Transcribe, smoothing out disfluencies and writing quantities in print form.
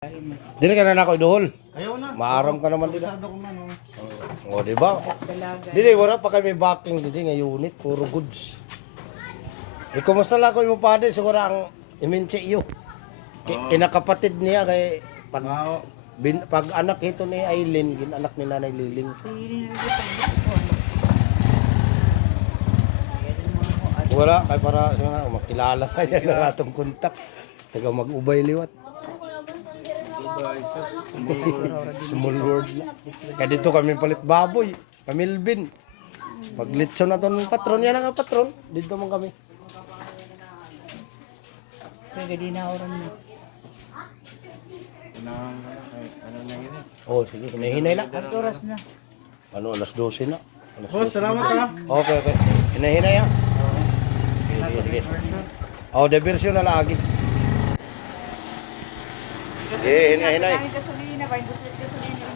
Dili ka na nako iduhol. Ayaw na. Maaram ka naman din. Masyado kong ano. O, di ba? Dili, wala pa kami backing dili nga unit, puro goods. Kumusta lang ko mo pade, siguro ang iminche iyo. Kinakapatid niya kay pag anak ito ni Aileen, ginanak ni Nanay Liling. Wala, kay para makilala kaya na atong kontak. Taga mag-ubay liwat. Small world na. Kaya dito kami palit baboy. Kamilbin. Maglitso na ton patron. Yan ang patron. Dito mo kami. Kaya di na oran mo. Ano na yun eh. Oh, sige. Hinahinay na. At oras na. Ano, alas 12 na. Alas Boss, 12. salamat ha. Okay, okay. Hinahinay ha. Sige, sige, sige. Oh, diversyon na lagi. Sige, hinahinay. Gasolina, 20 gasolina.